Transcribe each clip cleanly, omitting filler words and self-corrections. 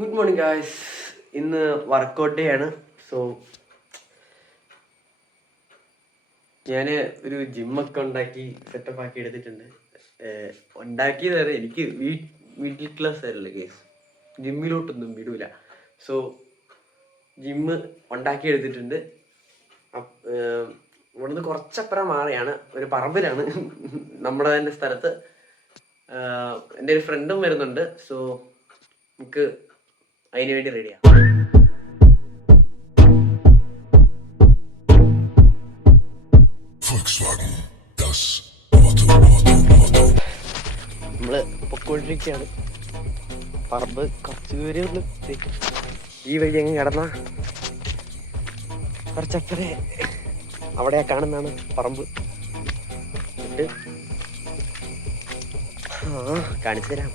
Good morning guys. ഇന്ന് workout day ആണ്. So ഞാൻ ഒരു ജിമ്മൊക്കെ ഉണ്ടാക്കി സെറ്റപ്പ് ആക്കി എടുത്തിട്ടുണ്ട്. ഉണ്ടാക്കിയത് വരെ എനിക്ക് മിഡിൽ ക്ലാസ് ആയിരുന്നില്ല കേസ്, ജിമ്മിലോട്ടൊന്നും വിടൂല. സോ ജിമ്മ് ഉണ്ടാക്കി എടുത്തിട്ടുണ്ട്. ഇവിടുന്ന് കുറച്ചപ്പുറം മാറിയാണ്, ഒരു പറമ്പിലാണ് നമ്മുടെ തന്നെ സ്ഥലത്ത്. എൻ്റെ ഒരു ഫ്രണ്ടും വരുന്നുണ്ട്. സോ നമുക്ക് അതിന് വേണ്ടി റെഡിയാണ്. നമ്മള് പൊക്കോണ്ടിരിക്കുകയാണ്. പറമ്പ് കുറച്ച് ദൂരെ ഉള്ളു. ഈ വഴി അങ്ങ് കിടന്ന കുറച്ചപ്പുറേ അവിടെ കാണുന്നതാണ് പറമ്പ്. കാണിച്ചു തരാം.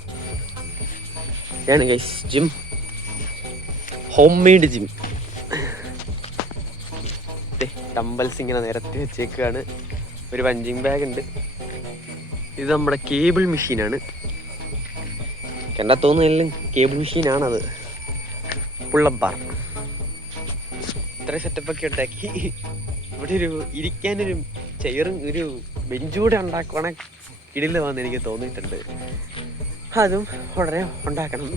ഇതാണ് guys gym, home made gym. Dumbbells ഇങ്ങനെ നിരത്തി വെച്ചേക്കാണ്. ഒരു പഞ്ചിങ് ബാഗ് ഉണ്ട്. ഇത് നമ്മുടെ കേബിൾ മെഷീനാണ്. കണ്ടാ തോന്നുന്നെല്ലാം കേബിൾ മെഷീനാണത്. Pull up bar. ഇത്ര സെറ്റപ്പൊക്കെ ഉണ്ടാക്കി ഇവിടെ ഒരു ഇരിക്കാനൊരു ചെയറും ഒരു ബെഞ്ചും കൂടെ ഉണ്ടാക്കുവാണെങ്കിൽ കിടിലമാണെന്ന് എനിക്ക് തോന്നിയിട്ടുണ്ട്. അതും ഉടനെ ഉണ്ടാക്കണം.